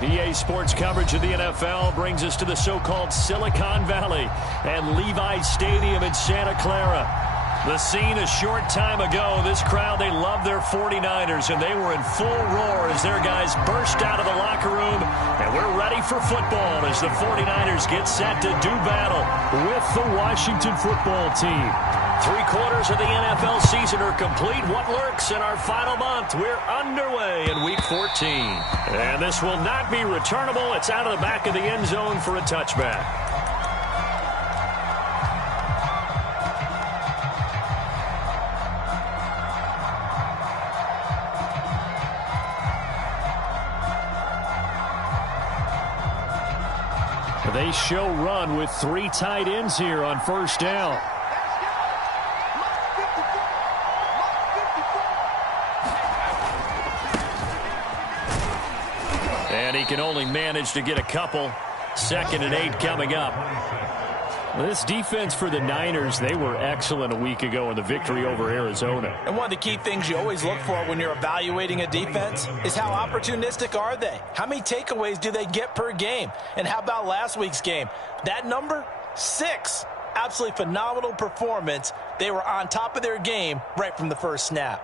EA Sports coverage of the NFL brings us to the so-called Silicon Valley and Levi Stadium in Santa Clara. The scene a short time ago, this crowd, they love their 49ers, and they were in full roar as their guys burst out of the locker room, and we're ready for football as the 49ers get set to do battle with the Washington football team. 3/4 of the NFL season are complete. What lurks in our final month? We're underway in week 14. And this will not be returnable. It's out of the back of the end zone for a touchback. They show run with 3 tight ends here on first down. And he can only manage to get a couple. 2nd and 8 coming up. This defense for the Niners, they were excellent a week ago in the victory over Arizona. And one of the key things you always look for when you're evaluating a defense is how opportunistic are they? How many takeaways do they get per game? And how about last week's game? That number, 6. Absolutely phenomenal performance. They were on top of their game right from the first snap.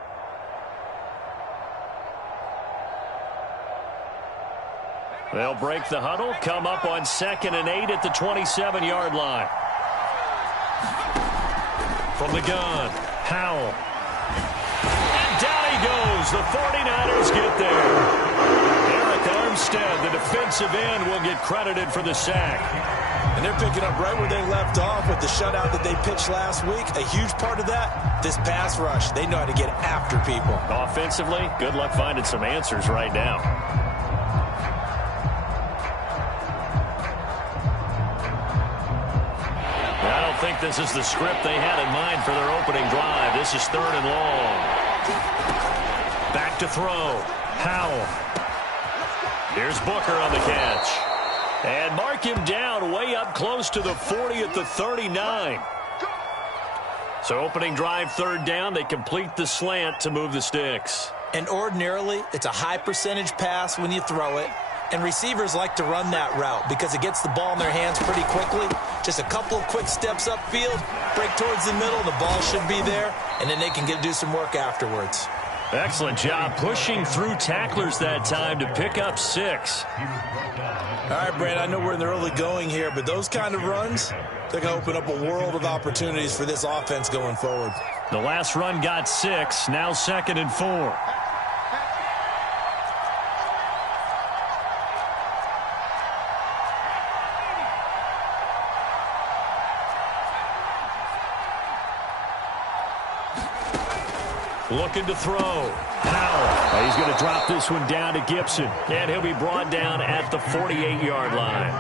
They'll break the huddle, come up on 2nd and 8 at the 27-yard line. From the gun, Howell. And down he goes. The 49ers get there. Eric Armstead, the defensive end, will get credited for the sack. And they're picking up right where they left off with the shutout that they pitched last week. A huge part of that, this pass rush. They know how to get after people. Offensively, good luck finding some answers right now. I think this is the script they had in mind for their opening drive. This is 3rd and long. Back to throw. Howell. Here's Booker on the catch. And mark him down way up close to the 40 at the 39. So opening drive, 3rd down. They complete the slant to move the sticks. And ordinarily, it's a high percentage pass when you throw it. And receivers like to run that route because it gets the ball in their hands pretty quickly. Just a couple of quick steps upfield, break towards the middle, the ball should be there, and then they can do some work afterwards. Excellent job pushing through tacklers that time to pick up 6. All right, Brad, I know we're in the early going here, but those kind of runs, they're going to open up a world of opportunities for this offense going forward. The last run got 6, now 2nd and 4. Looking to throw. Howell. He's going to drop this one down to Gibson. And he'll be brought down at the 48-yard line.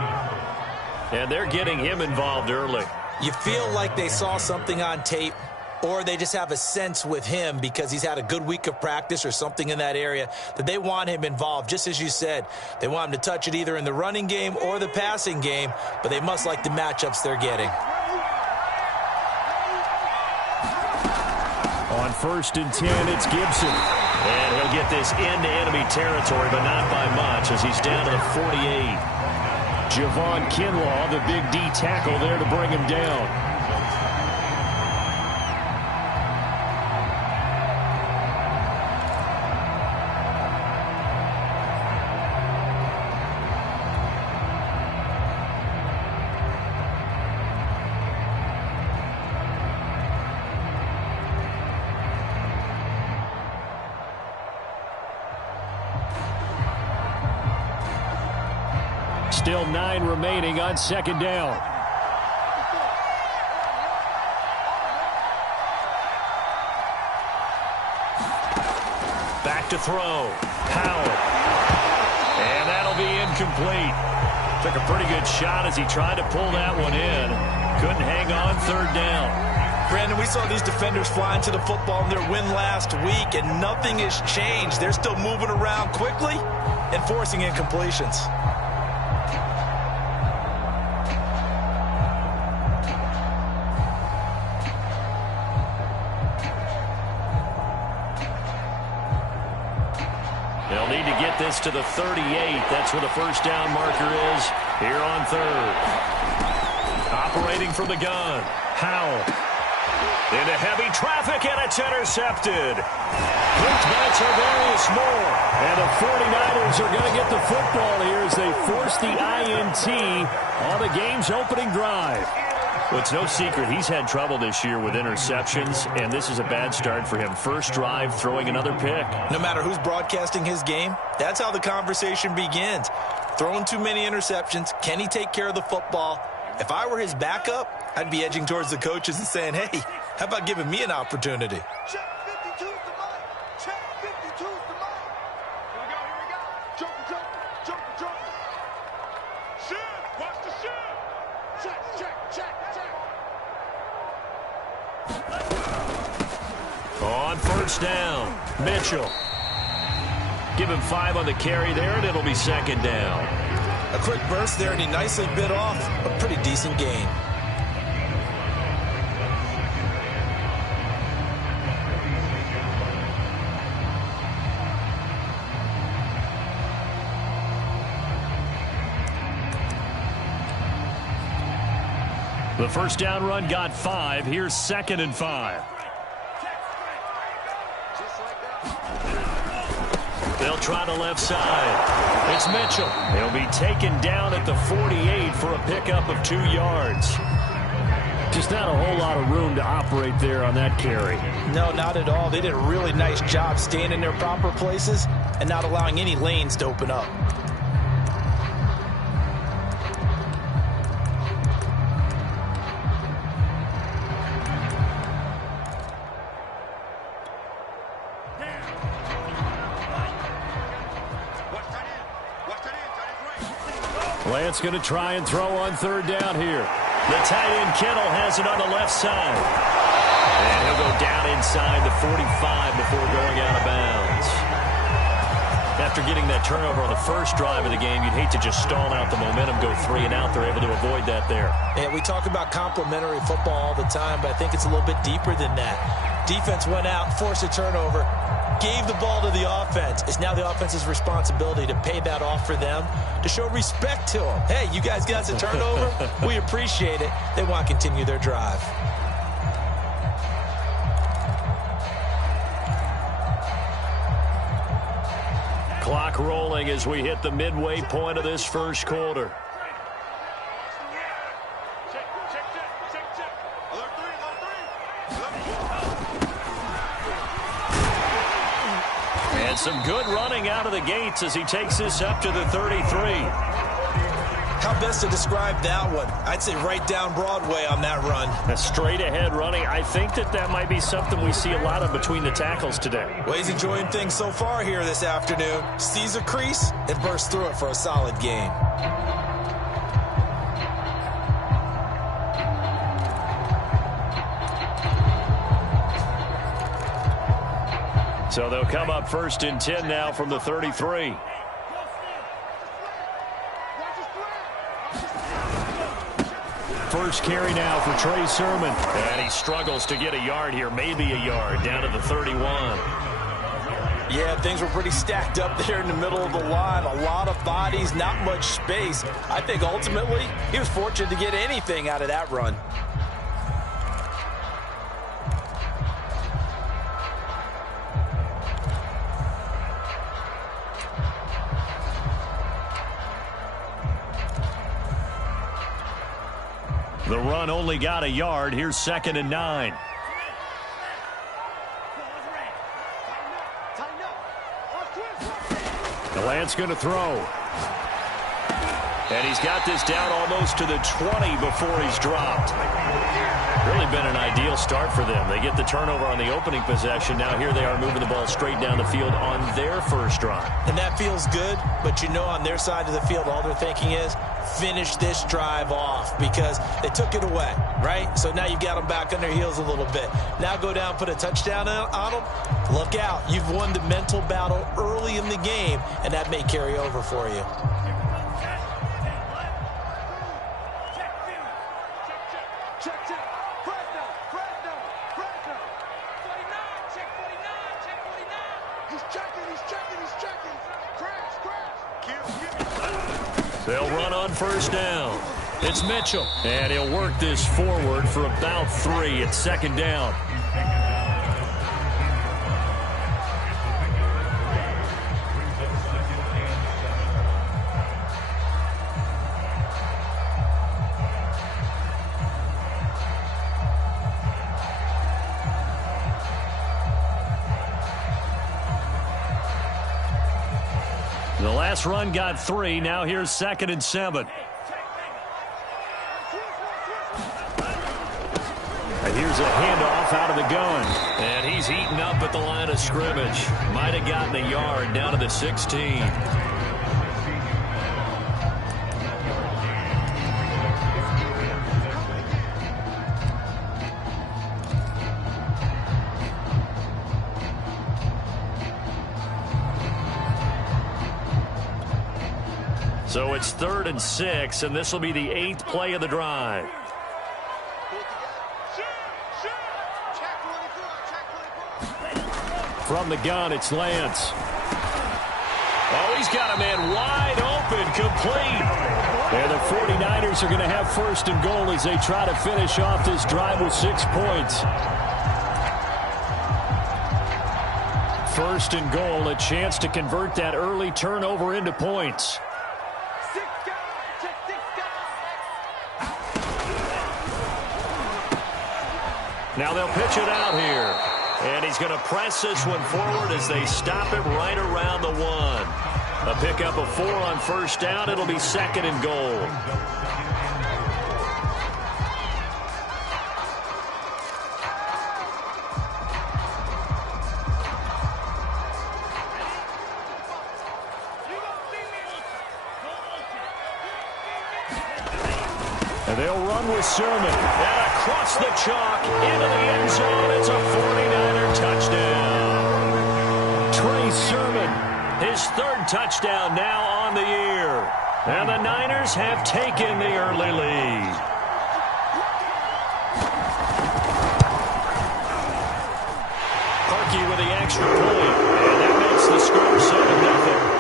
And they're getting him involved early. You feel like they saw something on tape, or they just have a sense with him because he's had a good week of practice or something in that area that they want him involved. Just as you said, they want him to touch it either in the running game or the passing game, but they must like the matchups they're getting. On 1st and 10, it's Gibson. And he'll get this into enemy territory, but not by much as he's down to the 48. Javon Kinlaw, the big D tackle there to bring him down. Still 9 remaining on 2nd down. Back to throw. Howell. And that'll be incomplete. Took a pretty good shot as he tried to pull that one in. Couldn't hang on 3rd down. Brandon, we saw these defenders fly into the football in their win last week, and nothing has changed. They're still moving around quickly and forcing incompletions. need to get this to the 38. That's where the first down marker is here on third. Operating from the gun, Howell. Into heavy traffic, and it's intercepted. Clipped by Tarvarius Moore. And the 49ers are going to get the football here as they force the INT on the game's opening drive. Well, it's no secret he's had trouble this year with interceptions, and this is a bad start for him. First drive, throwing another pick. No matter who's broadcasting his game, that's how the conversation begins. Throwing too many interceptions, can he take care of the football? If I were his backup, I'd be edging towards the coaches and saying, hey, how about giving me an opportunity? Check 52's the mic. Check 52's the mic. Here we go, here we go. Jump. Shift, watch the shift. Check. On first down, Mitchell. Give him 5 on the carry there, and it'll be second down. A quick burst there, and he nicely bit off a pretty decent gain. The first down run got 5. Here's 2nd and 5. They'll try the left side. It's Mitchell. He'll be taken down at the 48 for a pickup of 2 yards. Just not a whole lot of room to operate there on that carry. No, not at all. They did a really nice job staying in their proper places and not allowing any lanes to open up. Lance going to try and throw on third down here. The tight end Kittle has it on the left side. And he'll go down inside the 45 before going out of bounds. After getting that turnover on the first drive of the game, you'd hate to just stall out the momentum, go 3 and out. They're able to avoid that there. Yeah, we talk about complementary football all the time, but I think it's a little bit deeper than that. Defense went out, forced a turnover, gave the ball to the offense. It's now the offense's responsibility to pay that off for them, to show respect to them. Hey, you guys got the turnover. We appreciate it. They want to continue their drive. Clock rolling as we hit the midway point of this first quarter. And some good running out of the gates as he takes this up to the 33. How best to describe that one? I'd say right down Broadway on that run. A straight ahead running. I think that might be something we see a lot of between the tackles today. Well, he's enjoying things so far here this afternoon. Sees a crease and bursts through it for a solid gain. So they'll come up 1st and 10 now from the 33. First carry now for Trey Sermon. And he struggles to get a yard here, maybe a yard, down to the 31. Yeah, things were pretty stacked up there in the middle of the line. A lot of bodies, not much space. I think ultimately he was fortunate to get anything out of that run. The run only got a yard. Here's 2nd and 9. The Lance going to throw. And he's got this down almost to the 20 before he's dropped. Really been an ideal start for them. They get the turnover on the opening possession. Now here they are moving the ball straight down the field on their first drive. And that feels good, but you know on their side of the field all they're thinking is finish this drive off because they took it away, right? So now you've got them back on their heels a little bit. Now go down, put a touchdown on them. Look out. You've won the mental battle early in the game, and that may carry over for you. He's checking, he's checking, he's checking. Crash, crash. Kill. They'll run on first down. It's Mitchell, and he'll work this forward for about 3. It's second down. The last run got 3. Now here's 2nd and 7. And here's a handoff out of the gun. And he's eaten up at the line of scrimmage. Might have gotten a yard down to the 16. So it's 3rd and 6, and this will be the 8th play of the drive. From the gun, it's Lance. Oh, he's got a man wide open, complete. And the 49ers are going to have 1st and goal as they try to finish off this drive with 6 points. 1st and goal, a chance to convert that early turnover into points. Now they'll pitch it out here. And he's going to press this one forward as they stop him right around the 1. A pickup of 4 on first down. It'll be 2nd and goal. And they'll run with Sermon. And across the chalk into the end zone. It's a 49er touchdown. Trey Sermon, his 3rd touchdown now on the year. And the Niners have taken the early lead. Parkey with the extra point. And that makes the score 7-0.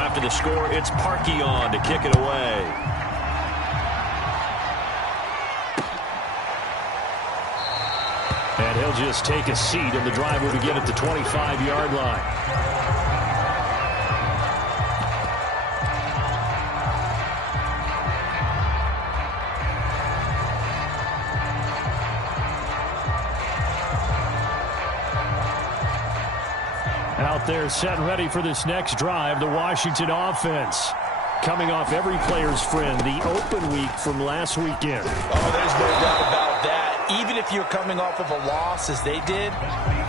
After the score, it's Parkey on to kick it away. And he'll just take a seat, and the drive will begin at the 25-yard line. Out there set ready for this next drive, the Washington offense. Coming off every player's friend, the open week from last weekend. Oh, there's no doubt about that. Even if you're coming off of a loss as they did,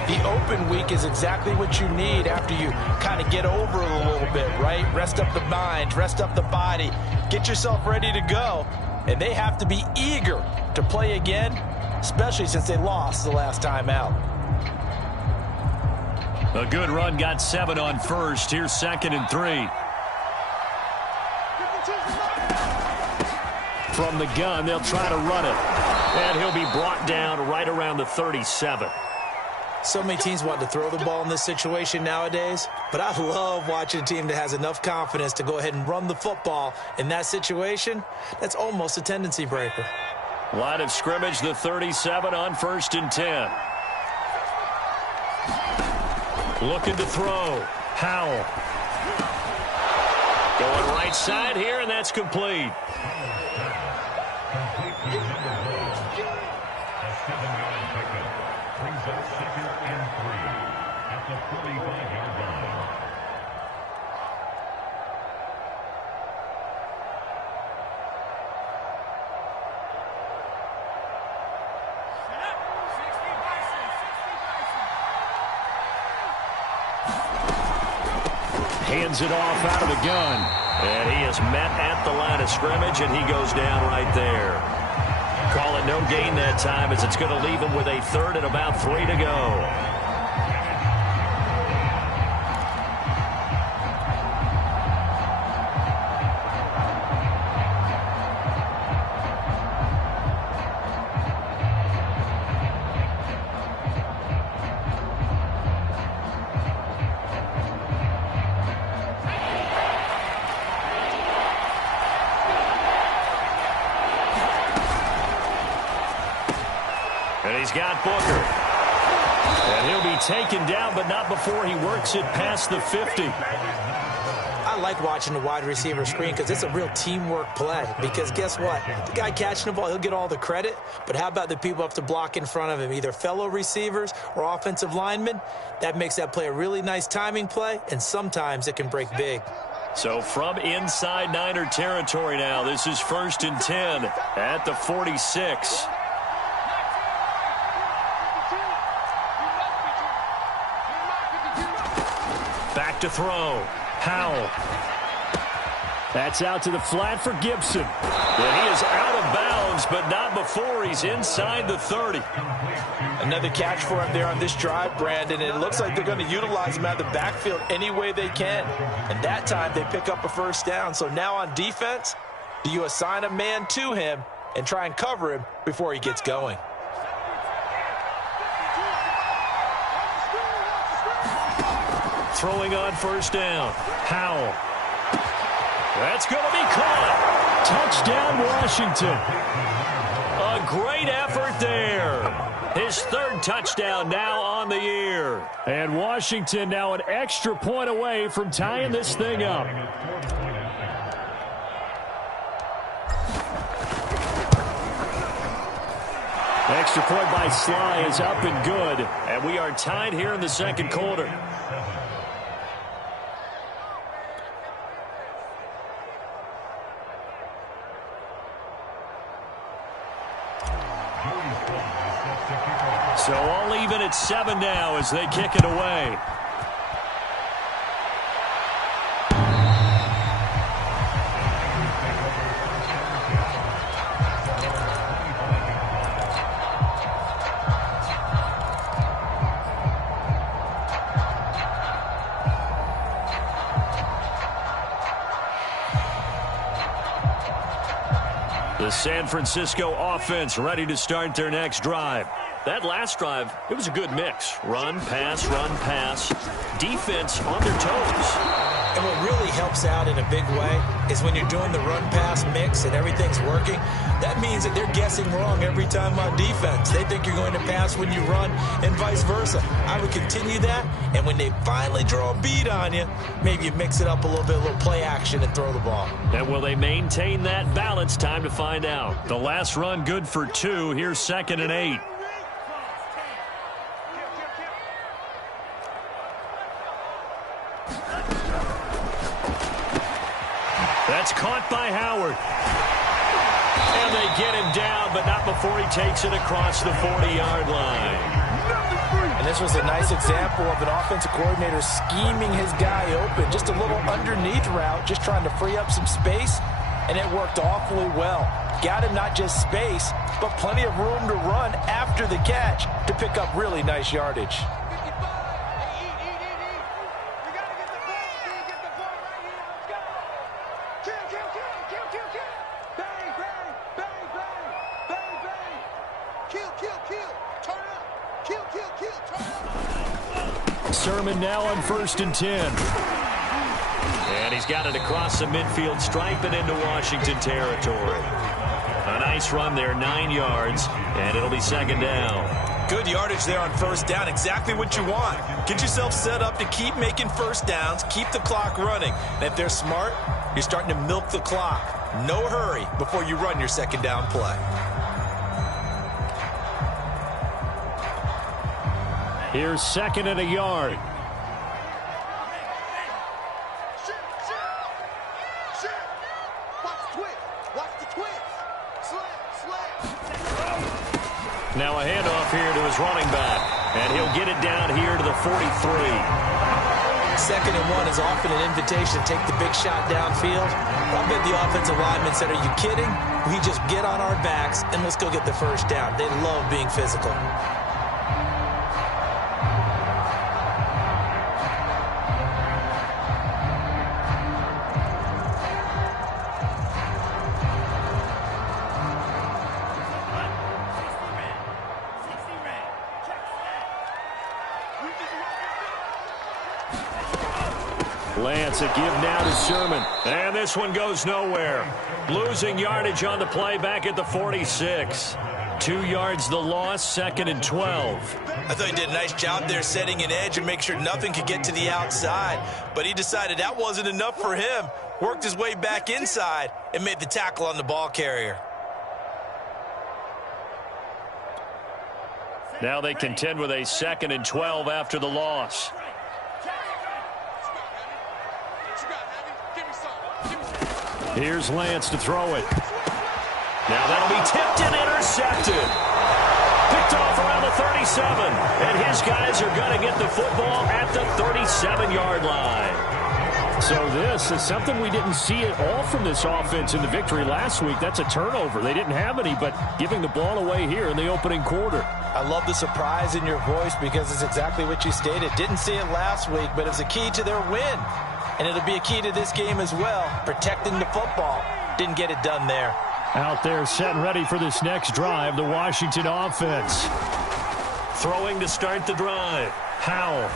the open week is exactly what you need after you kind of get over it a little bit, right? Rest up the mind, rest up the body, get yourself ready to go. And they have to be eager to play again, especially since they lost the last time out. A good run, got 7 on first. Here's 2nd and 3. From the gun, they'll try to run it. And he'll be brought down right around the 37. So many teams want to throw the ball in this situation nowadays, but I love watching a team that has enough confidence to go ahead and run the football in that situation. That's almost a tendency breaker. Line of scrimmage, the 37 on 1st and 10. Looking to throw. Howell. Going right side here, and that's complete. Hands it off out of the gun. And he is met at the line of scrimmage, and he goes down right there. Call it no gain that time, as it's going to leave him with a 3rd and about 3 to go. He's got Booker. And he'll be taken down, but not before he works it past the 50. I like watching the wide receiver screen because it's a real teamwork play. Because guess what? The guy catching the ball, he'll get all the credit. But how about the people up to block in front of him, either fellow receivers or offensive linemen? That makes that play a really nice timing play, and sometimes it can break big. So from inside Niner territory now, this is 1st and 10 at the 46. Back to throw. Howell. That's out to the flat for Gibson. And he is out of bounds, but not before he's inside the 30. Another catch for him there on this drive, Brandon. And it looks like they're going to utilize him out of the backfield any way they can. And that time they pick up a first down. So now on defense, do you assign a man to him and try and cover him before he gets going? Throwing on first down. Howell. That's going to be caught. Touchdown, Washington. A great effort there. His 3rd touchdown now on the year. And Washington now an extra point away from tying this thing up. Extra point by Sly is up and good. And we are tied here in the 2nd quarter. So all even at 7 now as they kick it away. The San Francisco offense ready to start their next drive. That last drive, it was a good mix. Run, pass, defense on their toes. And what really helps out in a big way is when you're doing the run-pass mix and everything's working, that means that they're guessing wrong every time on defense. They think you're going to pass when you run and vice versa. I would continue that, and when they finally draw a bead on you, maybe you mix it up a little bit, a little play action and throw the ball. And will they maintain that balance? Time to find out. The last run good for 2. Here's 2nd and 8. That's caught by Howard. And they get him down, but not before he takes it across the 40-yard line. And this was a nice example of an offensive coordinator scheming his guy open. Just a little underneath route, just trying to free up some space, and it worked awfully well. Got him not just space, but plenty of room to run after the catch to pick up really nice yardage. Sermon now on 1st and 10. And he's got it across the midfield stripe and into Washington territory. A nice run there, 9 yards, and it'll be 2nd down. Good yardage there on 1st down, exactly what you want. Get yourself set up to keep making 1st downs, keep the clock running. And if they're smart, you're starting to milk the clock. No hurry before you run your 2nd down play. Here's 2nd and a yard. Now a handoff here to his running back. And he'll get it down here to the 43. 2nd and 1 is often an invitation to take the big shot downfield. I bet the offensive linemen said, are you kidding? We just get on our backs and let's go get the 1st down. They love being physical. Lance, a give now to Sermon. And this one goes nowhere. Losing yardage on the play back at the 46. 2 yards the loss, 2nd and 12. I thought he did a nice job there setting an edge and make sure nothing could get to the outside. But he decided that wasn't enough for him. Worked his way back inside and made the tackle on the ball carrier. Now they contend with a 2nd and 12 after the loss. Here's Lance to throw it. Now that'll be tipped and intercepted. Picked off around the 37. And his guys are going to get the football at the 37-yard line. So this is something we didn't see at all from this offense in the victory last week. That's a turnover. They didn't have any, but giving the ball away here in the opening quarter. I love the surprise in your voice because it's exactly what you stated. Didn't see it last week, but it's a key to their win. And it'll be a key to this game as well, protecting the football. Didn't get it done there. Out there set and ready for this next drive, the Washington offense. Throwing to start the drive. Howell.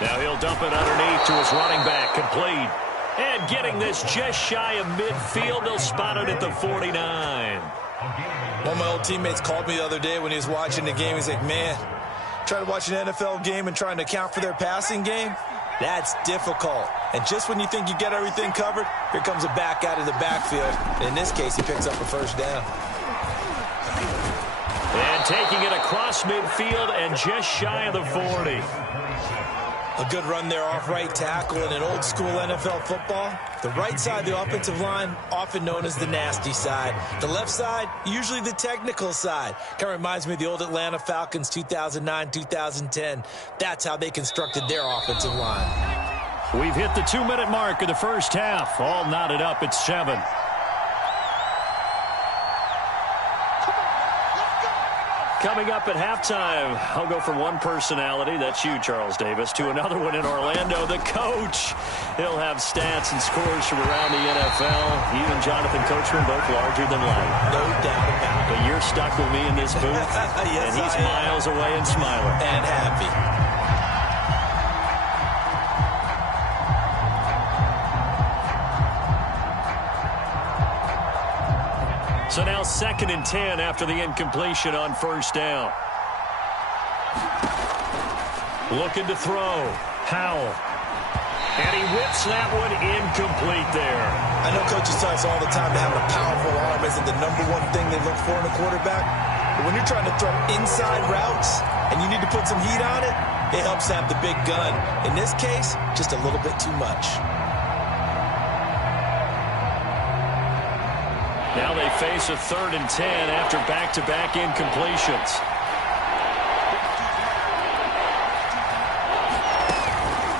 Now he'll dump it underneath to his running back, complete. And getting this just shy of midfield, they'll spot it at the 49. One of my old teammates called me the other day when he was watching the game. He's like, man, trying to watch an NFL game and trying to account for their passing game? That's difficult. And just when you think you get everything covered, here comes a back out of the backfield. And in this case, he picks up a first down. And taking it across midfield and just shy of the 40. A good run there off right tackle in an old school NFL football. The right side of the offensive line, often known as the nasty side. The left side, usually the technical side. Kind of reminds me of the old Atlanta Falcons 2009-2010. That's how they constructed their offensive line. We've hit the 2-minute mark of the first half. All knotted up at 7. Coming up at halftime, I'll go from one personality, that's you, Charles Davis, to another one in Orlando, the coach. He'll have stats and scores from around the NFL. You and Jonathan Coachman, both larger than life. No doubt about it. But you're stuck with me in this booth, yes, and he's miles away and smiling. And happy. So now 2nd and 10 after the incompletion on first down. Looking to throw. Howell. And he whips that one incomplete there. I know coaches tell us all the time that having a powerful arm isn't the #1 thing they look for in a quarterback. But when you're trying to throw inside routes and you need to put some heat on it, it helps have the big gun. In this case, just a little bit too much. Now they face a 3rd and 10 after back-to-back incompletions.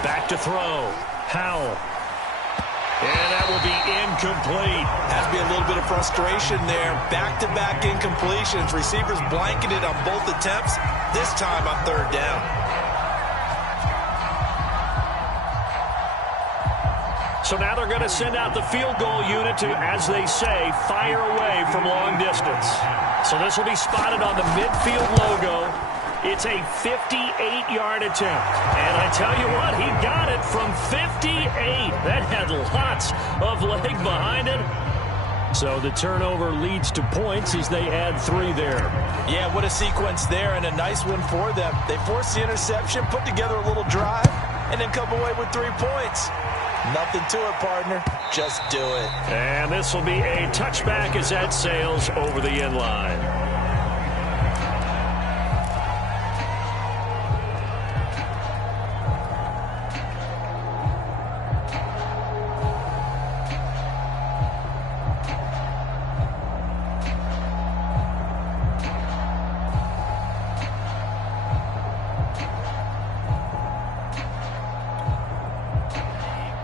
Back to throw. Howell. And that will be incomplete. Has to be a little bit of frustration there. Back-to-back incompletions. Receivers blanketed on both attempts, this time on 3rd down. So now they're going to send out the field goal unit to, as they say, fire away from long distance. So this will be spotted on the midfield logo. It's a 58-yard attempt. And I tell you what, he got it from 58. That had lots of leg behind it. So the turnover leads to points as they add 3 there. Yeah, what a sequence there, and a nice one for them. They forced the interception, put together a little drive, and then come away with 3 points. Nothing to it, partner. Just do it. And this will be a touchback as that sails over the end line.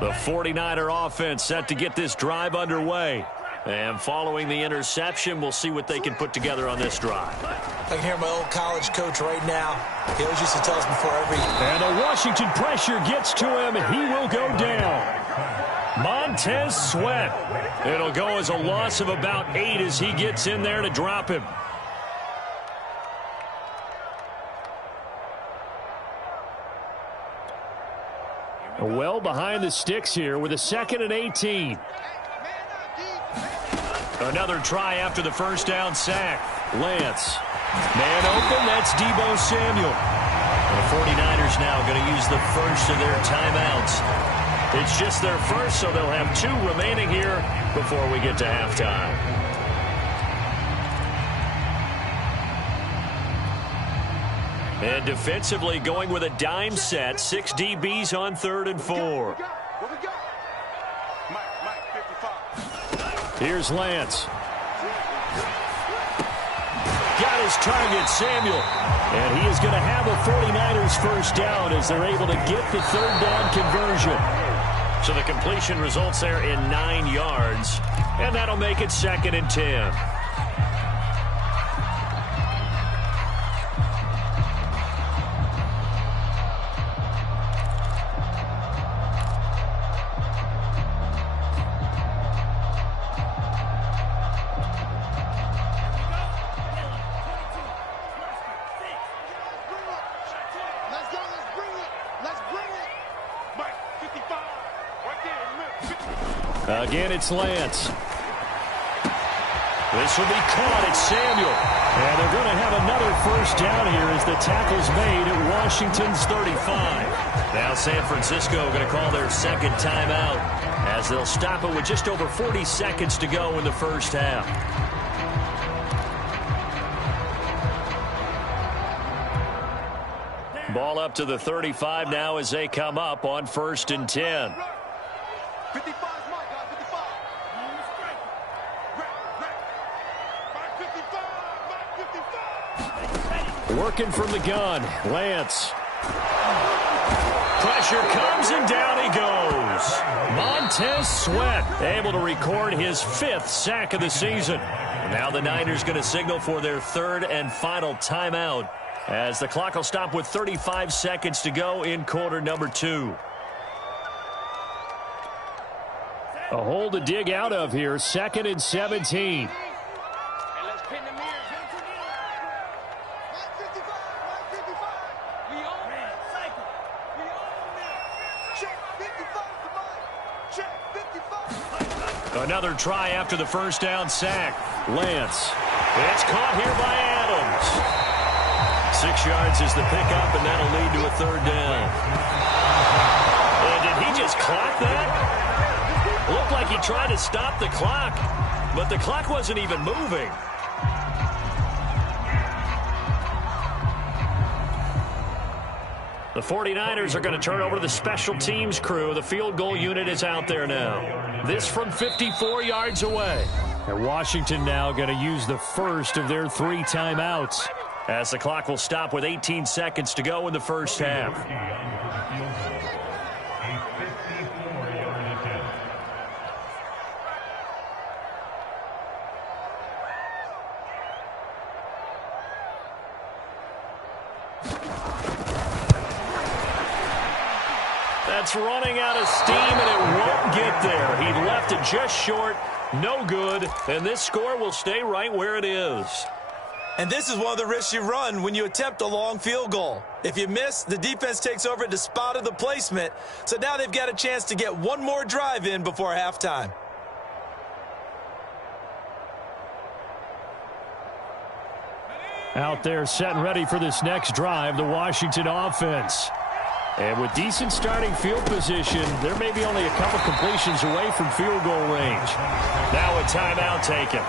The 49er offense set to get this drive underway. And following the interception, we'll see what they can put together on this drive. I can hear my old college coach right now. He always used to tell us before every... And the Washington pressure gets to him. He will go down. Montez Sweat. It'll go as a loss of about 8 as he gets in there to drop him. Well behind the sticks here with a 2nd and 18. Another try after the first down sack. Lance. Man open, that's Deebo Samuel. The 49ers now going to use the first of their timeouts. It's just their first, so they'll have 2 remaining here before we get to halftime. And defensively going with a dime set. 6 DBs on 3rd and 4. Here's Lance. Got his target, Samuel. And he is going to have a 49ers first down as they're able to get the 3rd down conversion. So the completion results there in 9 yards. And that'll make it 2nd and 10. Again, it's Lance. This will be caught. It's Samuel. And they're going to have another first down here as the tackle's made at Washington's 35. Now San Francisco going to call their 2nd timeout as they'll stop it with just over 40 seconds to go in the first half. Ball up to the 35 now as they come up on 1st and 10. 55 is my guy, 55. Back 55, Working from the gun, Lance. Pressure comes and down he goes. Montez Sweat able to record his 5th sack of the season. Now the Niners going to signal for their 3rd and final timeout as the clock will stop with 35 seconds to go in quarter number 2. A hole to dig out of here, 2nd and 17. Another try after the first down sack. Lance. It's caught here by Adams. 6 yards is the pickup, and that'll lead to a 3rd down. And did he just clock that? Looked like he tried to stop the clock, but the clock wasn't even moving. The 49ers are going to turn over to the special teams crew. The field goal unit is out there now. This from 54 yards away. And Washington now going to use the first of their 3 timeouts as the clock will stop with 18 seconds to go in the first half. That's running out of steam, and it won't get there. He left it just short, no good, and this score will stay right where it is. And this is one of the risks you run when you attempt a long field goal. If you miss, the defense takes over at the spot of the placement, so now they've got a chance to get one more drive in before halftime. Out there set and ready for this next drive, the Washington offense. And with decent starting field position, there may be only a couple completions away from field goal range. Now a timeout taken.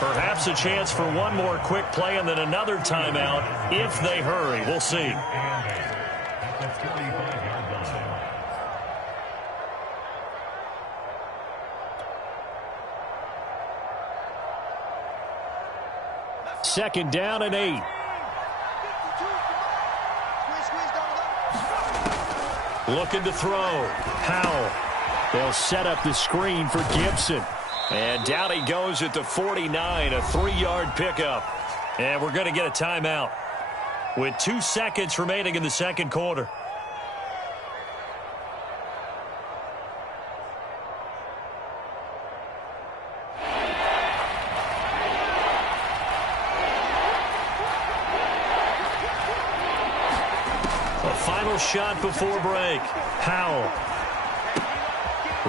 Perhaps a chance for one more quick play and then another timeout if they hurry. We'll see. Second down and 8. Looking to throw. Howell. They'll set up the screen for Gibson. And down he goes at the 49, a 3-yard pickup. And we're going to get a timeout with 2 seconds remaining in the second quarter. Final shot before break. Howell.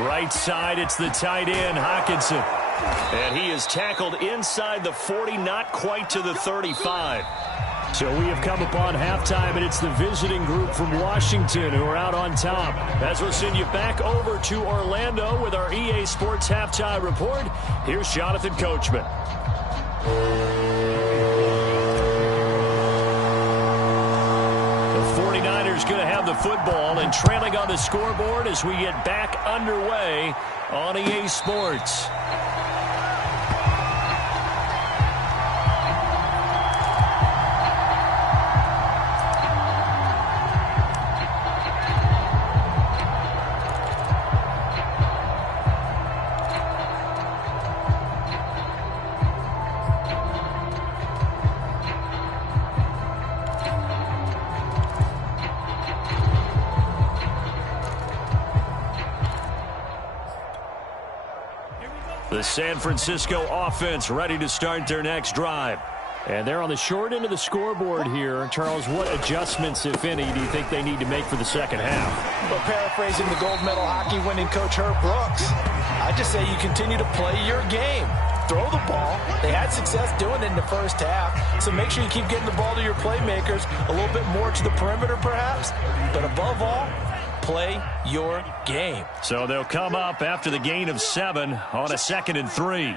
Right side, it's the tight end, Hockenson. And he is tackled inside the 40, not quite to the 35. So we have come upon halftime, and it's the visiting group from Washington who are out on top. As we'll send you back over to Orlando with our EA Sports Halftime Report, here's Jonathan Coachman. The 49ers going to have the football and trailing on the scoreboard as we get back underway on EA Sports. The San Francisco offense ready to start their next drive. And they're on the short end of the scoreboard here. Charles, what adjustments, if any, do you think they need to make for the second half? Well, paraphrasing the gold medal hockey winning coach Herb Brooks, I just say you continue to play your game. Throw the ball. They had success doing it in the first half, so make sure you keep getting the ball to your playmakers, a little bit more to the perimeter perhaps, but above all, play your game. So they'll come up after the gain of 7 on a 2nd and 3.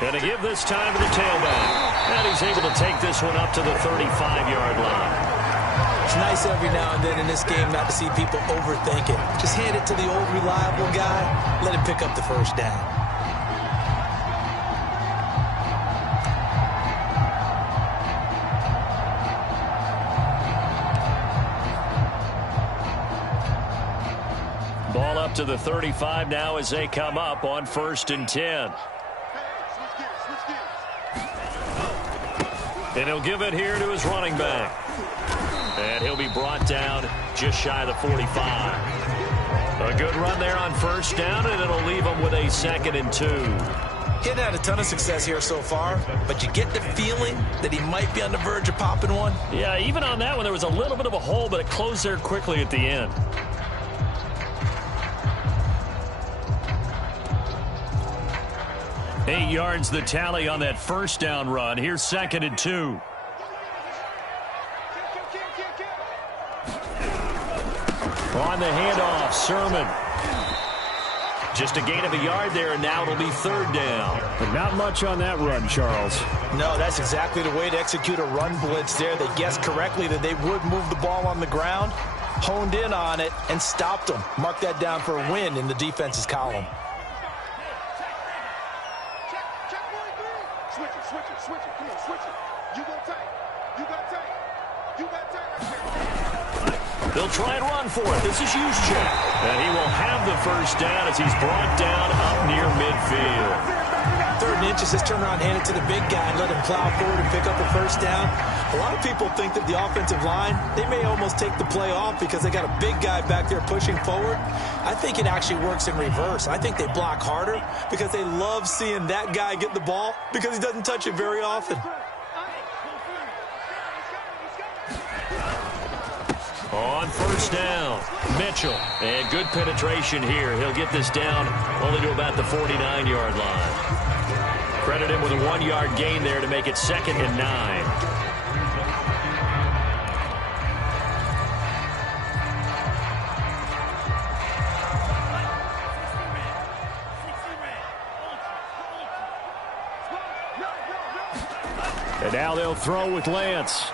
Going to give this time to the tailback. And he's able to take this one up to the 35-yard line. It's nice every now and then in this game not to see people overthink it. Just hand it to the old reliable guy. Let him pick up the first down. Ball up to the 35 now as they come up on 1st and 10. And he'll give it here to his running back. And he'll be brought down just shy of the 45. A good run there on 1st down, and it'll leave him with a 2nd and 2. He hadn't had a ton of success here so far, but you get the feeling that he might be on the verge of popping one. Yeah, even on that one, there was a little bit of a hole, but it closed there quickly at the end. 8 yards the tally on that 1st down run. Here's 2nd and 2. On the handoff, Sermon. Just a gain of a yard there, and now it'll be 3rd down. But not much on that run, Charles. No, that's exactly the way to execute a run blitz there. They guessed correctly that they would move the ball on the ground, honed in on it, and stopped them. Mark that down for a win in the defense's column. Switch it. Come on, switch it. You got time. You got time. You got time. They'll try and run for it. This is Juszczyk. And he will have the 1st down as he's brought down up near midfield. 3rd and inches, just turn around, hand it to the big guy, and let him plow forward and pick up a 1st down. A lot of people think that the offensive line, they may almost take the play off because they got a big guy back there pushing forward. I think it actually works in reverse. I think they block harder because they love seeing that guy get the ball because he doesn't touch it very often. On 1st down, Mitchell. And good penetration here. He'll get this down only to about the 49-yard line. Credit him with a 1-yard gain there to make it 2nd and 9. And now they'll throw with Lance.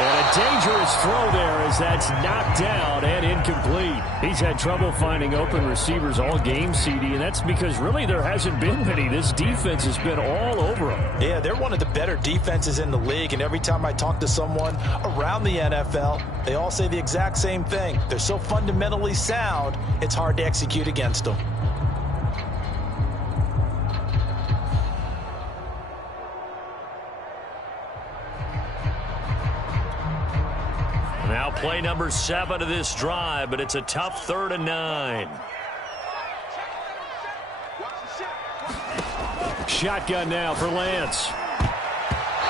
And a dangerous throw there as that's knocked down and incomplete. He's had trouble finding open receivers all game, CD, and that's because really there hasn't been many. This defense has been all over him. Yeah, they're one of the better defenses in the league, and every time I talk to someone around the NFL, they all say the exact same thing. They're so fundamentally sound, it's hard to execute against them. Now play number 7 of this drive, but it's a tough 3rd and 9. Shotgun now for Lance.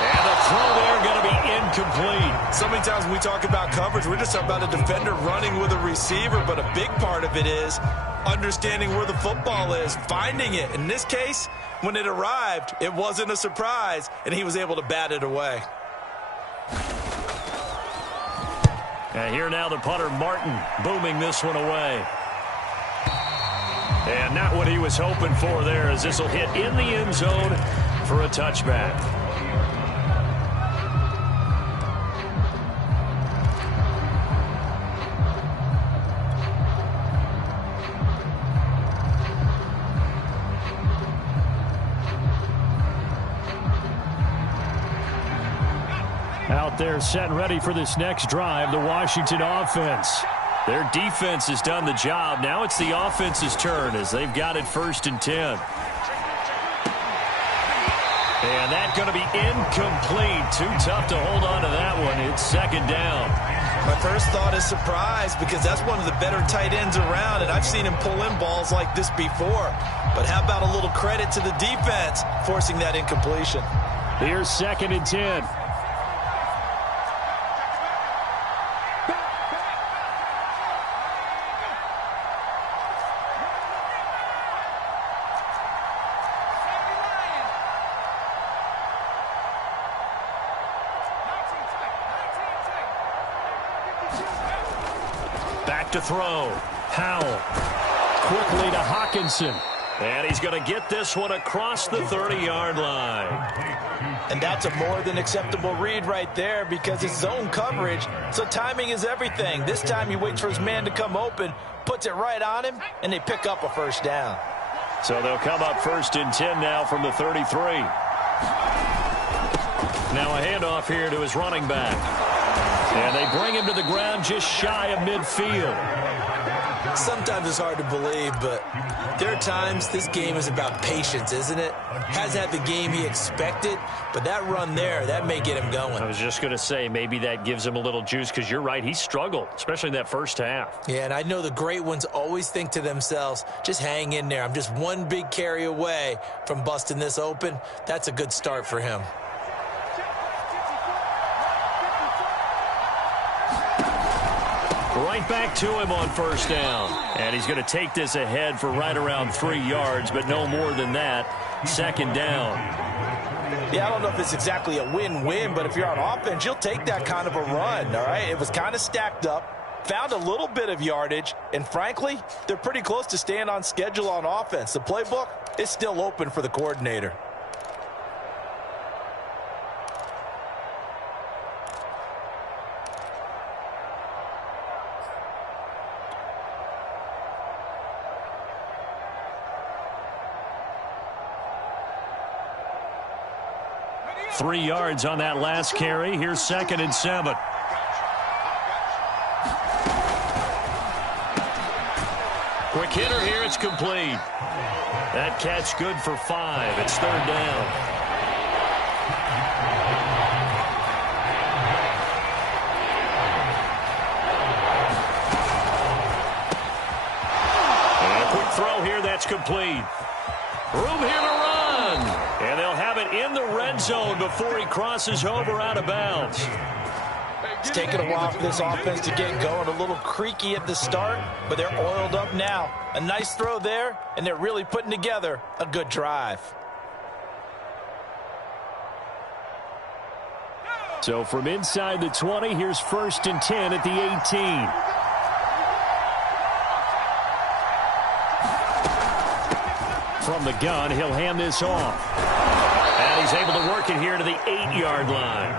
And the throw there going to be incomplete. So many times when we talk about coverage, we're just talking about a defender running with a receiver, but a big part of it is understanding where the football is, finding it. In this case, when it arrived, it wasn't a surprise, and he was able to bat it away. And here now the punter, Martin, booming this one away. And not what he was hoping for there, as this will hit in the end zone for a touchback. Out there set and ready for this next drive, the Washington offense. Their defense has done the job. Now it's the offense's turn as they've got it 1st and 10. And that's going to be incomplete. Too tough to hold on to that one. It's 2nd down. My first thought is surprise, because that's one of the better tight ends around, and I've seen him pull in balls like this before. But how about a little credit to the defense forcing that incompletion? Here's 2nd and 10. Back to throw. Howell. Quickly to Hawkinson. And he's going to get this one across the 30-yard line. And that's a more than acceptable read right there, because it's zone coverage, so timing is everything. This time he waits for his man to come open, puts it right on him, and they pick up a 1st down. So they'll come up 1st and 10 now from the 33. Now a handoff here to his running back. And they bring him to the ground just shy of midfield. Sometimes it's hard to believe, but there are times this game is about patience, isn't it? Hasn't had the game he expected, but that run there, that may get him going. I was just going to say, maybe that gives him a little juice, because you're right, he struggled, especially in that 1st half. Yeah, and I know the great ones always think to themselves, just hang in there. I'm just one big carry away from busting this open. That's a good start for him. Right back to him on 1st down. And he's going to take this ahead for right around 3 yards, but no more than that. 2nd down. Yeah, I don't know if it's exactly a win-win, but if you're on offense, you'll take that kind of a run, all right? It was kind of stacked up, found a little bit of yardage, and frankly, they're pretty close to staying on schedule on offense. The playbook is still open for the coordinator. Three yards on that last carry. Here's 2nd and 7. Quick hitter here. It's complete. That catch good for 5. It's 3rd down. And a quick throw here. That's complete. Room here to run. And they'll have it in the red zone before he crosses over out of bounds. It's taken a while for this offense to get going. A little creaky at the start, but they're oiled up now. A nice throw there, and they're really putting together a good drive. So from inside the 20, here's 1st and 10 at the 18. From the gun, he'll hand this off. And he's able to work it here to the 8-yard line.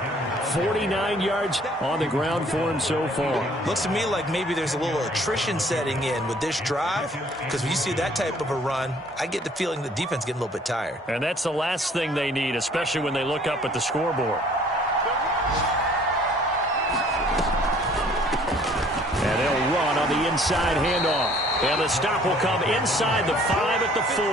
49 yards on the ground for him so far. Looks to me like maybe there's a little attrition setting in with this drive, because when you see that type of a run, I get the feeling the defense getting a little bit tired. And that's the last thing they need, especially when they look up at the scoreboard. And they'll run on the inside handoff. And the stop will come inside the 5 at the 4.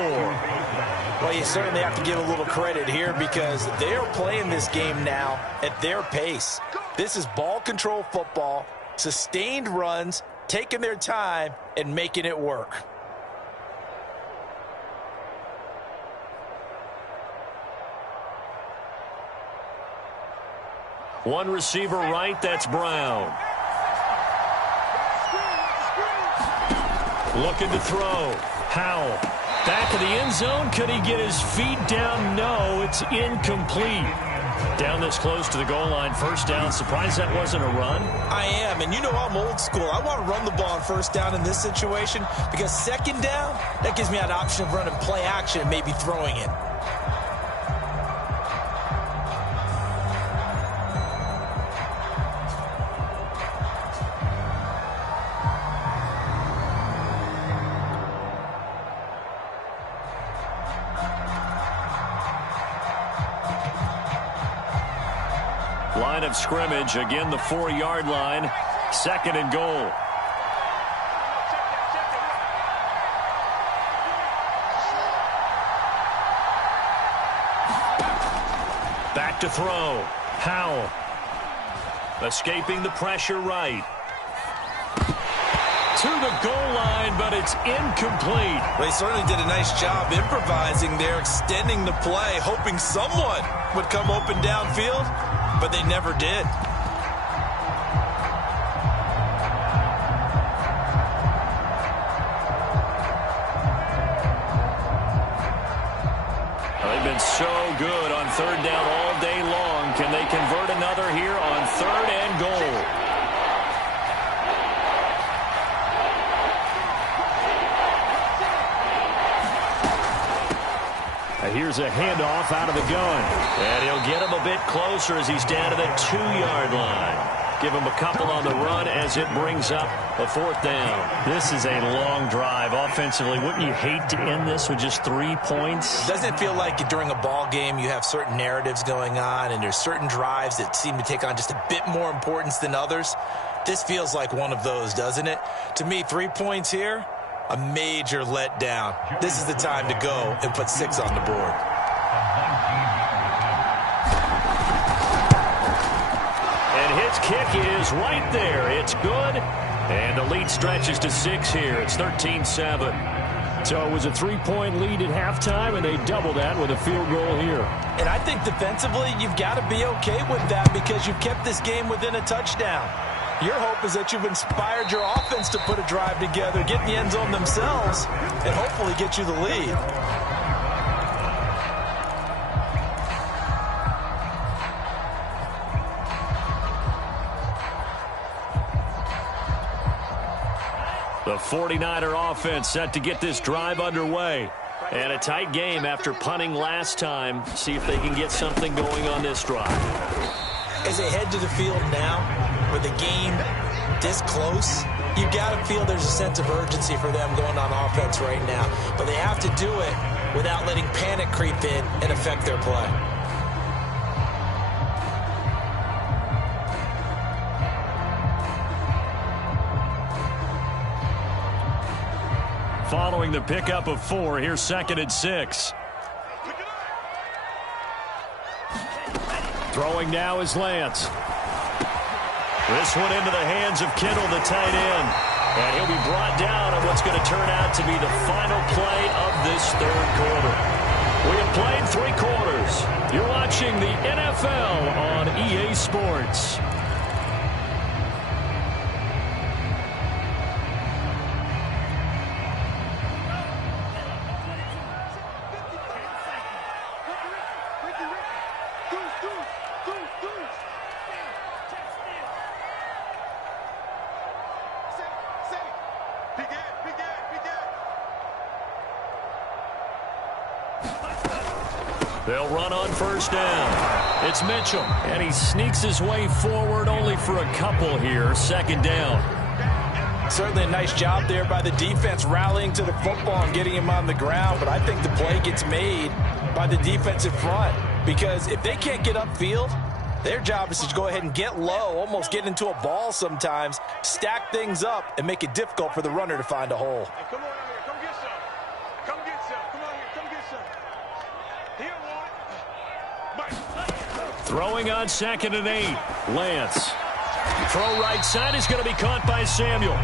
Well, you certainly have to give a little credit here, because they are playing this game now at their pace. This is ball control football, sustained runs, taking their time, and making it work. One receiver right, that's Brown. Looking to throw. Howell. Back of the end zone. Could he get his feet down? No, it's incomplete. Down this close to the goal line. First down. Surprised that wasn't a run? I am, and you know I'm old school. I want to run the ball on first down in this situation because second down, that gives me an option of running play action and maybe throwing it. Line of scrimmage, again the 4-yard line, second and goal. Back to throw. Howell. Escaping the pressure right. To the goal line, but it's incomplete. They certainly did a nice job improvising there, extending the play, hoping someone would come open downfield. But they never did. They've been so good on third down all day long. Can they convert another here on third and goal? Here's a handoff out of the gun. And he'll get him a bit closer as he's down to the 2-yard line. Give him a couple on the run as it brings up a fourth down. This is a long drive offensively. Wouldn't you hate to end this with just 3 points? Doesn't it feel like during a ball game you have certain narratives going on and there's certain drives that seem to take on just a bit more importance than others? This feels like one of those, doesn't it? To me, 3 points here, a major letdown. This is the time to go and put 6 on the board. And his kick is right there. It's good. And the lead stretches to 6 here. It's 13-7. So it was a 3-point lead at halftime, and they double that with a field goal here. And I think defensively, you've got to be okay with that because you've kept this game within a touchdown. Your hope is that you've inspired your offense to put a drive together, get in the end zone themselves, and hopefully get you the lead. The 49er offense set to get this drive underway. And a tight game after punting last time. See if they can get something going on this drive. As they head to the field now, with the game this close, you've got to feel there's a sense of urgency for them going on offense right now. But they have to do it without letting panic creep in and affect their play. Following the pickup of 4, here's 2nd and 6. Throwing now is Lance. This one into the hands of Kittle, the tight end. And he'll be brought down on what's going to turn out to be the final play of this third quarter. We have played 3 quarters. You're watching the NFL on EA Sports. They'll run on first down. It's Mitchell, and he sneaks his way forward only for a couple here. 2nd down. Certainly a nice job there by the defense rallying to the football and getting him on the ground, but I think the play gets made by the defensive front because if they can't get upfield, their job is to go ahead and get low, almost get into a ball sometimes, stack things up, and make it difficult for the runner to find a hole. Hey, come on out here. Come get some. Come get some. Come on here. Come get some. Here, one. Throwing on 2nd and 8. Lance. Throw right side is going to be caught by Samuel.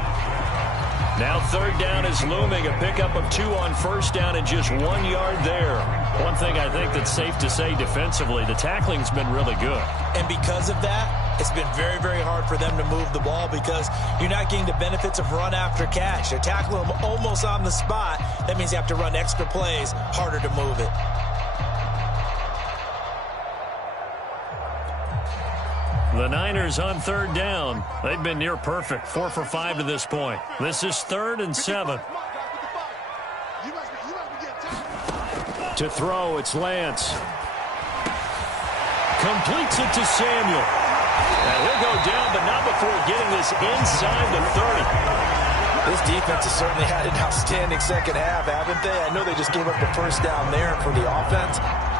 Now third down is looming. A pickup of 2 on first down and just 1 yard there. One thing I think that's safe to say defensively, the tackling's been really good. And because of that, it's been very, very hard for them to move the ball because you're not getting the benefits of run after catch. They're tackling them almost on the spot. That means you have to run extra plays, harder to move it. The Niners on third down. They've been near perfect, 4 for 5 to this point. This is 3rd and 7. To throw, it's Lance. Completes it to Samuel. And he'll go down, but not before getting this inside the 30. This defense has certainly had an outstanding second half, haven't they? I know they just gave up the first down there for the offense.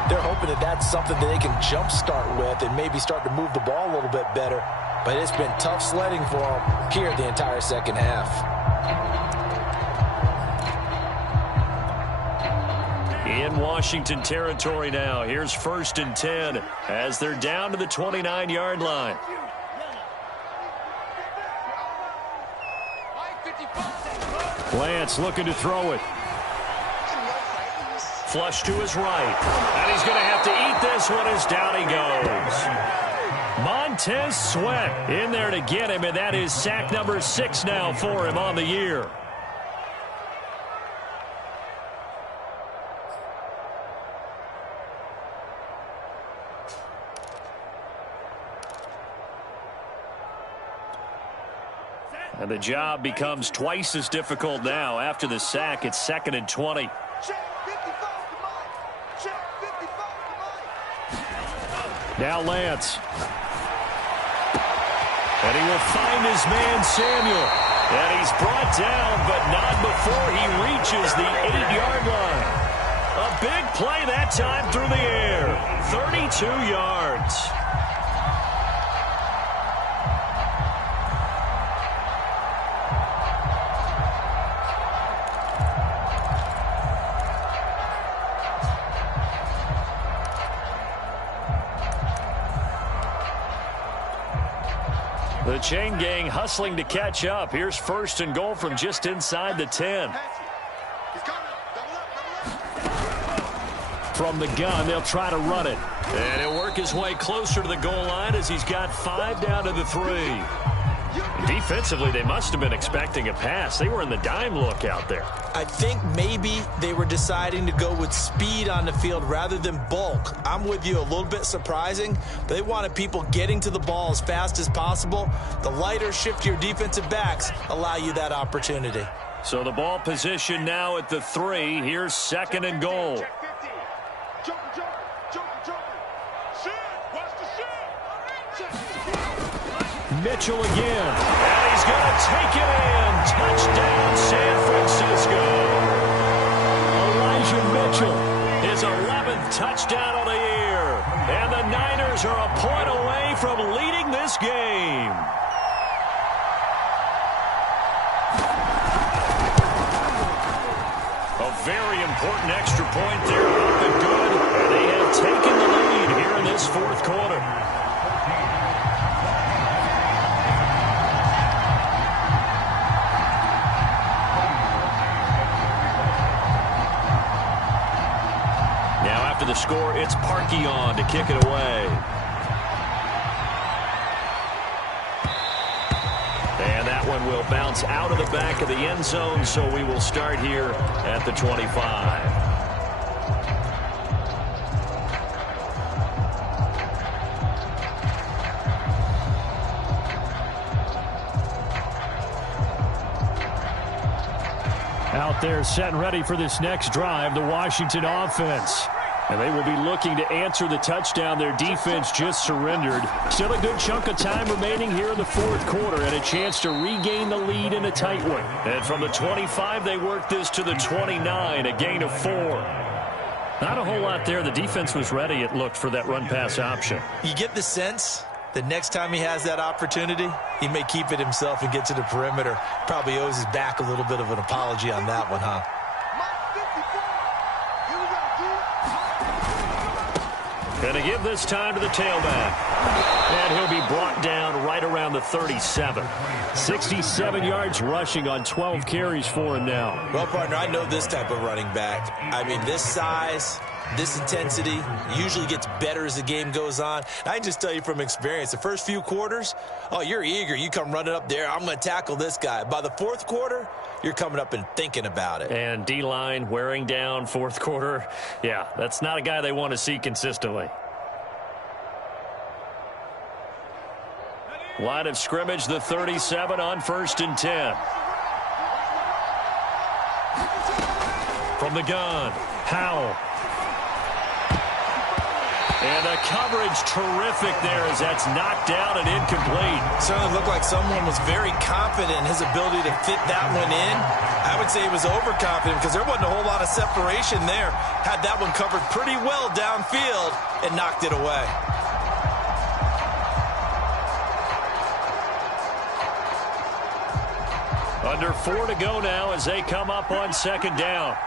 They're hoping that that's something that they can jumpstart with and maybe start to move the ball a little bit better. But it's been tough sledding for them here the entire second half. In Washington territory now. Here's 1st and 10 as they're down to the 29-yard line. Lance looking to throw it. Flush to his right. And he's going to have to eat this one as down he goes. Montez Sweat in there to get him, and that is sack number 6 now for him on the year. And the job becomes twice as difficult now. After the sack, it's 2nd and 20. Now Lance. And he will find his man Samuel. And he's brought down, but not before he reaches the 8-yard line. A big play that time through the air. 32 yards. The chain gang hustling to catch up. Here's 1st and goal from just inside the 10. From the gun, they'll try to run it. And he'll work his way closer to the goal line as he's got 5 down to the 3. Defensively, they must have been expecting a pass. They were in the dime look out there. I think maybe they were deciding to go with speed on the field rather than bulk. I'm with you, a little bit surprising. They wanted people getting to the ball as fast as possible. The lighter, shiftier defensive backs allow you that opportunity. So the ball position now at the 3. Here's 2nd and goal. Mitchell again. And he's going to take it in. Touchdown, San Francisco. Elijah Mitchell. His 11th touchdown of the year. And the Niners are a point away from leading this game. A very important extra point there. Up and good. And they have taken the lead here in this 4th quarter. The score, it's Parkey on to kick it away. And that one will bounce out of the back of the end zone, so we will start here at the 25. Out there set and ready for this next drive, the Washington offense. And they will be looking to answer the touchdown their defense just surrendered. Still a good chunk of time remaining here in the 4th quarter and a chance to regain the lead in a tight one. And from the 25, they work this to the 29, a gain of 4. Not a whole lot there. The defense was ready, it looked, for that run-pass option. You get the sense that next time he has that opportunity, he may keep it himself and get to the perimeter. Probably owes his back a little bit of an apology on that one, huh? Going to give this time to the tailback. And he'll be brought down right around the 37. 67 yards rushing on 12 carries for him now. Well, partner, I know this type of running back. I mean, this size, this intensity usually gets better as the game goes on. I can just tell you from experience, the first few quarters, oh, you're eager. You come running up there, I'm going to tackle this guy. By the fourth quarter, you're coming up and thinking about it. And D-line wearing down fourth quarter. Yeah, that's not a guy they want to see consistently. Line of scrimmage, the 37 on 1st and 10. From the gun, Howell. And the coverage terrific there as that's knocked down and incomplete. Certainly looked like someone was very confident in his ability to fit that one in. I would say he was overconfident because there wasn't a whole lot of separation there. Had that one covered pretty well downfield and knocked it away. Under 4 to go now as they come up on 2nd down.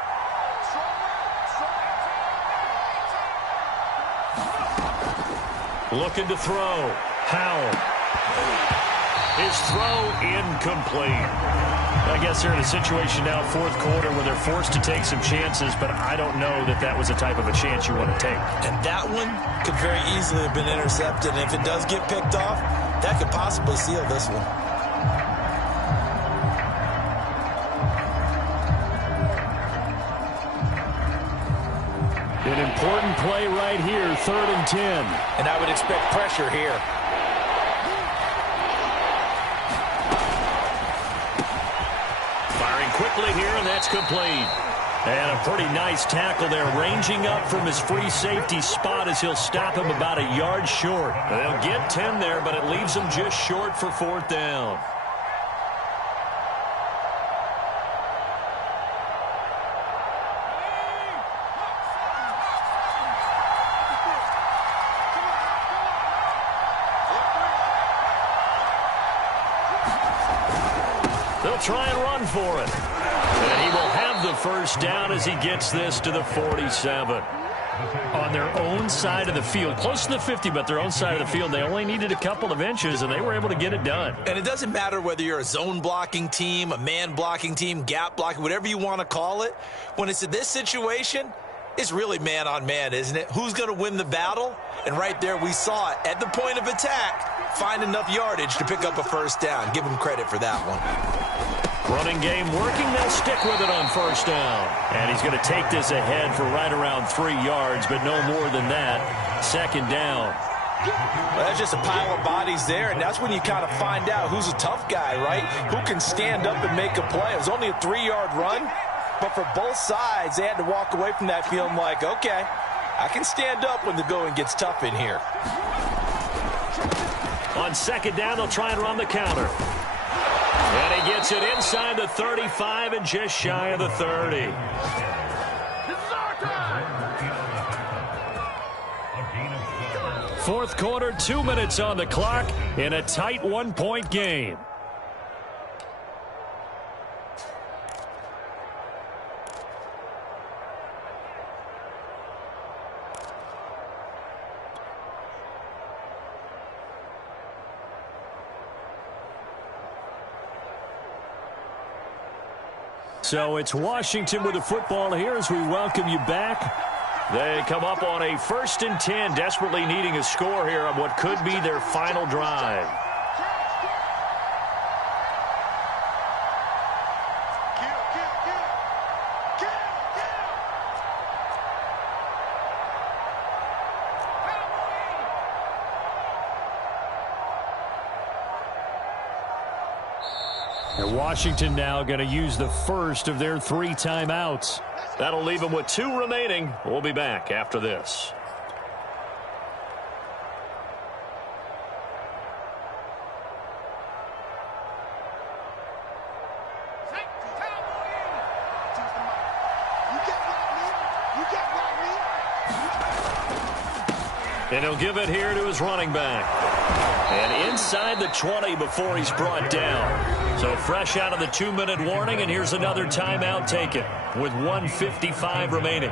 Looking to throw. Howell. His throw incomplete. I guess they're in a situation now, 4th quarter, where they're forced to take some chances, but I don't know that that was the type of a chance you want to take. And that one could very easily have been intercepted. And if it does get picked off, that could possibly seal this one. An important play right here, 3rd and 10. And I would expect pressure here. Firing quickly here, and that's complete. And a pretty nice tackle there, ranging up from his free safety spot as he'll stop him about a yard short. They'll get 10 there, but it leaves them just short for 4th down. They'll try and run for it. And he will have the 1st down as he gets this to the 47. On their own side of the field, close to the 50, but their own side of the field, they only needed a couple of inches, and they were able to get it done. And it doesn't matter whether you're a zone blocking team, a man blocking team, gap blocking, whatever you want to call it. When it's in this situation, it's really man on man, isn't it? Who's going to win the battle? And right there we saw it. At the point of attack, find enough yardage to pick up a 1st down. Give him credit for that one. Running game working. They'll stick with it on 1st down. And he's going to take this ahead for right around 3 yards, but no more than that. 2nd down. Well, that's just a pile of bodies there, and that's when you kind of find out who's a tough guy, right? Who can stand up and make a play. It was only a 3-yard run, but for both sides, they had to walk away from that feeling like, okay, I can stand up when the going gets tough in here. On 2nd down, they'll try and run the counter. And he gets it inside the 35 and just shy of the 30. Fourth quarter, 2 minutes on the clock in a tight 1-point game. So it's Washington with the football here as we welcome you back. They come up on a 1st and 10, desperately needing a score here on what could be their final drive. And Washington now going to use the first of their 3 timeouts. That'll leave them with 2 remaining. We'll be back after this. And he'll give it here to his running back. And inside the 20 before he's brought down. So fresh out of the 2-minute warning, and here's another timeout taken with 1:55 remaining.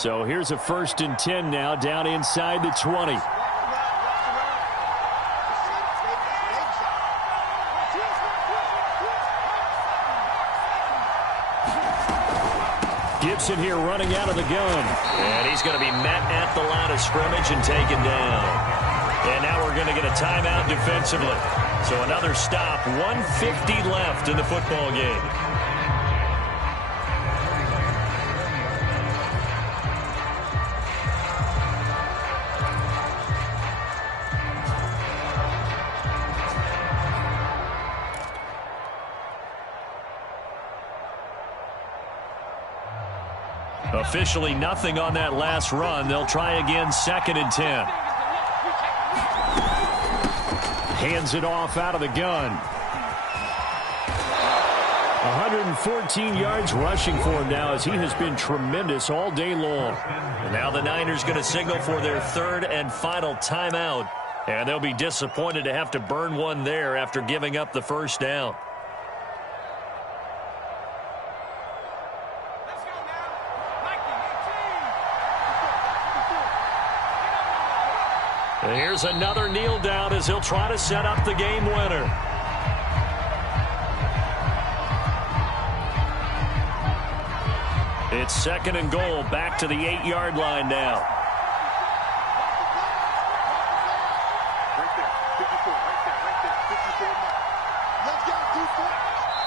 So here's a 1st and 10 now, down inside the 20. Gibson here running out of the gun. And he's going to be met at the line of scrimmage and taken down. And now we're going to get a timeout defensively. So another stop, 1:50 left in the football game. Officially nothing on that last run. They'll try again, 2nd and 10. Hands it off out of the gun. 114 yards rushing for him now as he has been tremendous all day long. And now the Niners going to signal for their 3rd and final timeout. And they'll be disappointed to have to burn one there after giving up the 1st down. And here's another kneel down as he'll try to set up the game winner. It's 2nd and goal, back to the 8-yard line now.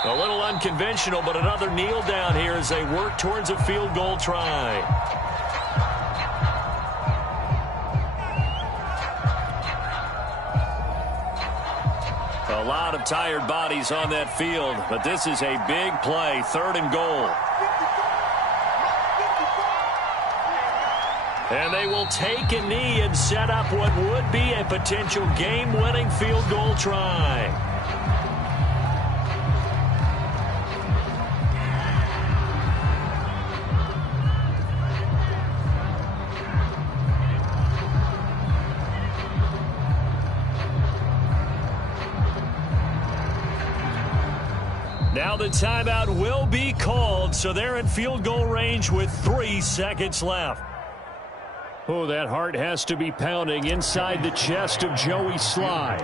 A little unconventional, but another kneel down here as they work towards a field goal try. A lot of tired bodies on that field, but this is a big play, 3rd and goal. And they will take a knee and set up what would be a potential game-winning field goal try. Now the timeout will be called, so they're in field goal range with 3 seconds left. Oh, that heart has to be pounding inside the chest of Joey Sly.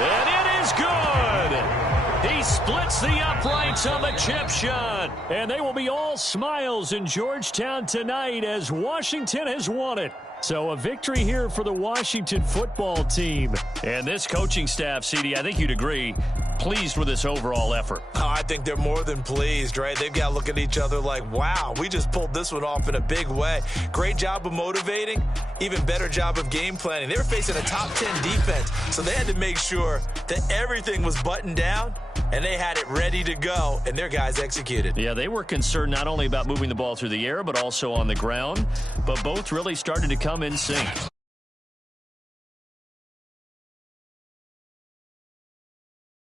And it is good! He splits the uprights on the chip shot. And they will be all smiles in Georgetown tonight as Washington has won it. So a victory here for the Washington football team. And this coaching staff, CD, I think you'd agree, pleased with this overall effort. Oh, I think they're more than pleased, right? They've got to look at each other like, wow, we just pulled this one off in a big way. Great job of motivating, even better job of game planning. They were facing a top 10 defense, so they had to make sure that everything was buttoned down and they had it ready to go, and their guys executed. Yeah, they were concerned not only about moving the ball through the air, but also on the ground, but both really started to come in sync.